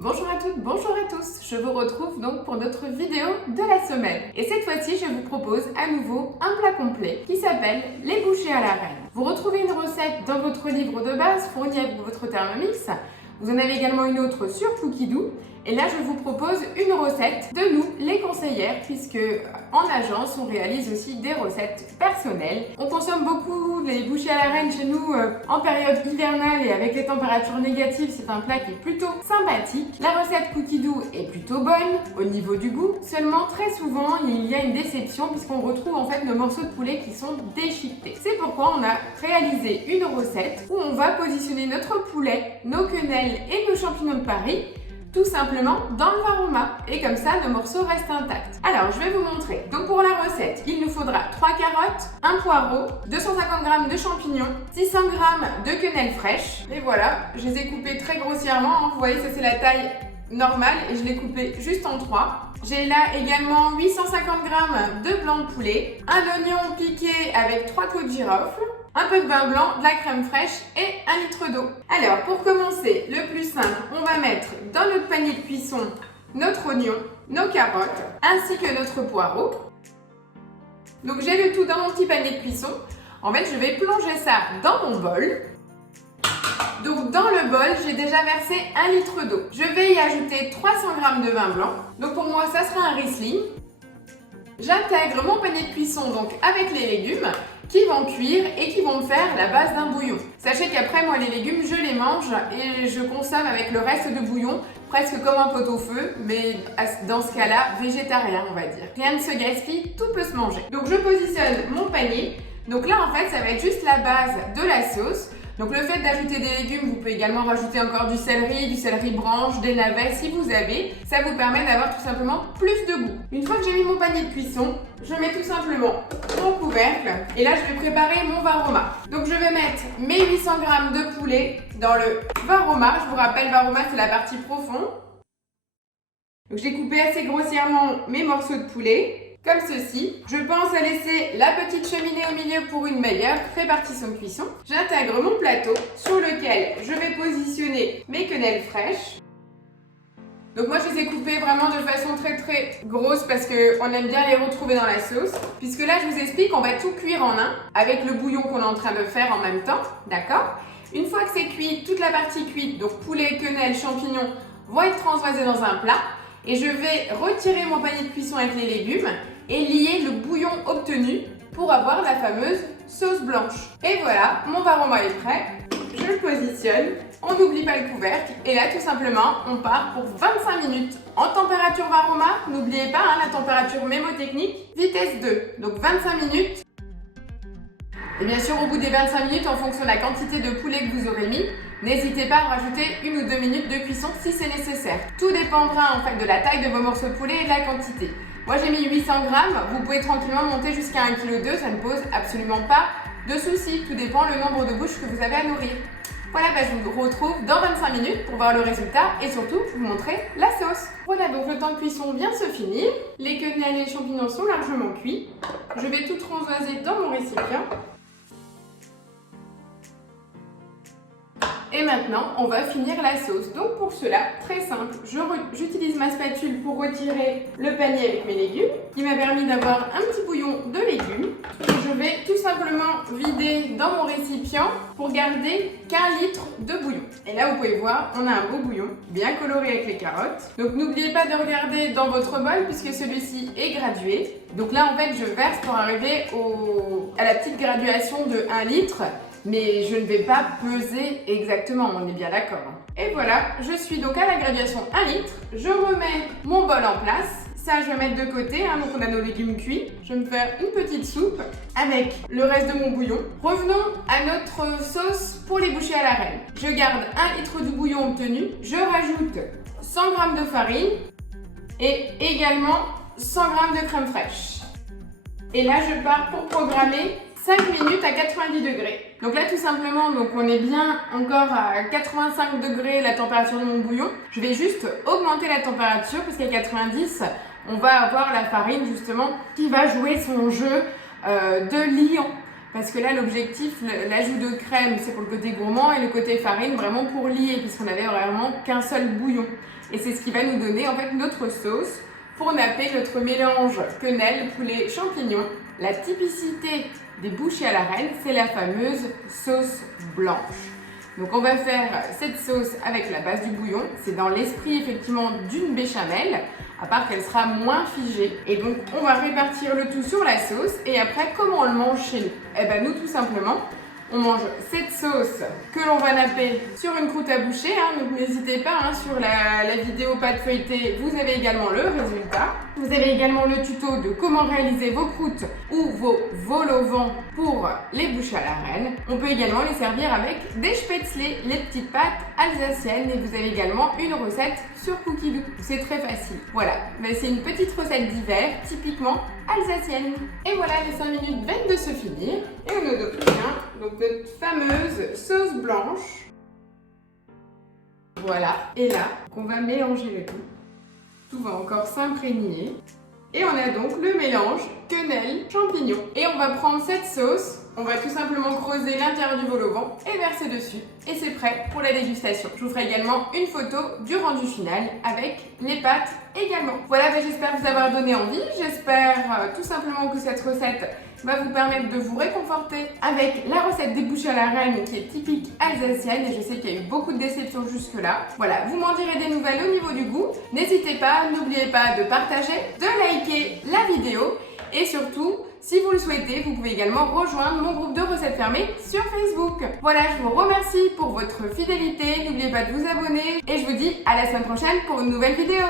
Bonjour à toutes, bonjour à tous, je vous retrouve donc pour notre vidéo de la semaine. Et cette fois-ci, je vous propose à nouveau un plat complet qui s'appelle les bouchées à la reine. Vous retrouvez une recette dans votre livre de base fourni avec votre Thermomix. Vous en avez également une autre sur Cookidoo. Et là, je vous propose une recette de nous, les conseillères, puisque en agence, on réalise aussi des recettes personnelles. On consomme beaucoup les bouchées à la reine chez nous en période hivernale et avec les températures négatives, c'est un plat qui est plutôt sympathique. La recette Cookidoo est plutôt bonne au niveau du goût. Seulement, très souvent, il y a une déception puisqu'on retrouve en fait nos morceaux de poulet qui sont déchiquetés. C'est pourquoi on a réalisé une recette où on va positionner notre poulet, nos quenelles et nos champignons de Paris tout simplement dans le varoma et comme ça nos morceaux restent intacts. Alors je vais vous montrer. Donc pour la recette, il nous faudra 3 carottes, un poireau, 250 g de champignons, 600 g de quenelles fraîches. Et voilà, je les ai coupées très grossièrement. Vous voyez, ça c'est la taille normale et je l'ai coupé juste en 3. J'ai là également 850 g de blanc de poulet, un oignon piqué avec 3 clous de girofle, un peu de vin blanc, de la crème fraîche et 1 litre d'eau. Alors pour commencer, le plus simple, on va mettre dans notre panier de cuisson notre oignon, nos carottes ainsi que notre poireau. Donc j'ai le tout dans mon petit panier de cuisson. En fait, je vais plonger ça dans mon bol. Donc dans le bol, j'ai déjà versé 1 litre d'eau. Je vais y ajouter 300 g de vin blanc. Donc pour moi, ça sera un Riesling. J'intègre mon panier de cuisson donc avec les légumes qui vont cuire et qui vont me faire la base d'un bouillon. Sachez qu'après, moi, les légumes, je les mange et je consomme avec le reste de bouillon, presque comme un pot-au-feu, mais dans ce cas-là, végétarien, on va dire. Rien ne se gaspille, tout peut se manger. Donc je positionne mon panier. Donc là, en fait, ça va être juste la base de la sauce. Donc le fait d'ajouter des légumes, vous pouvez également rajouter encore du céleri branche, des navets si vous avez. Ça vous permet d'avoir tout simplement plus de goût. Une fois que j'ai mis mon panier de cuisson, je mets tout simplement mon couvercle et là je vais préparer mon varoma. Donc je vais mettre mes 800 g de poulet dans le varoma. Je vous rappelle, varoma c'est la partie profonde. Donc j'ai coupé assez grossièrement mes morceaux de poulet. Comme ceci. Je pense à laisser la petite cheminée au milieu pour une meilleure répartition de cuisson. J'intègre mon plateau sur lequel je vais positionner mes quenelles fraîches. Donc moi je les ai coupées vraiment de façon très grosse parce qu'on aime bien les retrouver dans la sauce. Puisque là je vous explique, on va tout cuire en un avec le bouillon qu'on est en train de faire en même temps. D'accord? Une fois que c'est cuit, toute la partie cuite, donc poulet, quenelles, champignons, vont être transvasés dans un plat. Et je vais retirer mon panier de cuisson avec les légumes et lier le bouillon obtenu pour avoir la fameuse sauce blanche. Et voilà, mon varoma est prêt. Je le positionne, on n'oublie pas le couvercle et là tout simplement on part pour 25 minutes en température varoma. N'oubliez pas la température mémotechnique, vitesse 2, donc 25 minutes. Et bien sûr au bout des 25 minutes, en fonction de la quantité de poulet que vous aurez mis, n'hésitez pas à rajouter 1 ou 2 minutes de cuisson si c'est nécessaire. Tout dépendra en fait de la taille de vos morceaux de poulet et de la quantité. Moi j'ai mis 800 g, vous pouvez tranquillement monter jusqu'à 1,2 kg, ça ne pose absolument pas de soucis. Tout dépend le nombre de bouches que vous avez à nourrir. Voilà, je vous retrouve dans 25 minutes pour voir le résultat et surtout vous montrer la sauce. Voilà, donc le temps de cuisson vient de se finir. Les quenelles et les champignons sont largement cuits. Je vais tout transvaser dans mon récipient. Et maintenant, on va finir la sauce. Donc pour cela, très simple, j'utilise ma spatule pour retirer le panier avec mes légumes, qui m'a permis d'avoir un petit bouillon de légumes. Et je vais tout simplement vider dans mon récipient pour garder qu'1 litre de bouillon. Et là, vous pouvez voir, on a un beau bouillon, bien coloré avec les carottes. Donc n'oubliez pas de regarder dans votre bol, puisque celui-ci est gradué. Donc là, en fait, je verse pour arriver à la petite graduation de 1 litre. Mais je ne vais pas peser exactement, on est bien d'accord. Et voilà, je suis donc à la graduation 1 litre. Je remets mon bol en place. Ça, je vais mettre de côté, donc on a nos légumes cuits. Je vais me faire une petite soupe avec le reste de mon bouillon. Revenons à notre sauce pour les bouchées à la reine. Je garde 1 litre du bouillon obtenu. Je rajoute 100 g de farine et également 100 g de crème fraîche. Et là, je pars pour programmer 5 minutes à 90 degrés. Donc là tout simplement, donc on est bien encore à 85 degrés la température de mon bouillon. Je vais juste augmenter la température parce qu'à 90, on va avoir la farine justement qui va jouer son jeu de liant. parce que là l'objectif, l'ajout de crème, c'est pour le côté gourmand et le côté farine vraiment pour lier, puisqu'on n'avait vraiment qu'un seul bouillon. Et c'est ce qui va nous donner en fait notre sauce pour napper notre mélange quenelle, poulet, champignons. La typicité des bouchées à la reine, c'est la fameuse sauce blanche. Donc on va faire cette sauce avec la base du bouillon. C'est dans l'esprit effectivement d'une béchamel, à part qu'elle sera moins figée. Et donc on va répartir le tout sur la sauce. Et après, comment on le mange chez nous? Eh bien nous tout simplement, on mange cette sauce que l'on va napper sur une croûte à boucher. Donc n'hésitez pas, sur la vidéo pâte feuilletée, vous avez également le résultat. Vous avez également le tuto de comment réaliser vos croûtes ou vos vol au vent pour les bouchées à la reine. On peut également les servir avec des spätzle, les petites pâtes alsaciennes. Et vous avez également une recette sur Cookie Dough. C'est très facile. Voilà, mais c'est une petite recette d'hiver, typiquement alsacienne. Et voilà, les 5 minutes viennent de se finir. Et on obtient donc notre fameuse sauce blanche. Voilà, et là, on va mélanger le tout. Tout va encore s'imprégner. Et on a donc le mélange quenelle, champignons. Et on va prendre cette sauce, on va tout simplement creuser l'intérieur du vol au vent et verser dessus. Et c'est prêt pour la dégustation. Je vous ferai également une photo du rendu final avec les pâtes également. Voilà, j'espère vous avoir donné envie. J'espère tout simplement que cette recette va vous permettre de vous réconforter avec la recette des bouchées à la reine qui est typique alsacienne, et je sais qu'il y a eu beaucoup de déceptions jusque là. Voilà, vous m'en direz des nouvelles au niveau du goût. N'hésitez pas, n'oubliez pas de partager, de liker la vidéo, et surtout, si vous le souhaitez, vous pouvez également rejoindre mon groupe de recettes fermées sur Facebook. Voilà, je vous remercie pour votre fidélité, n'oubliez pas de vous abonner, et je vous dis à la semaine prochaine pour une nouvelle vidéo.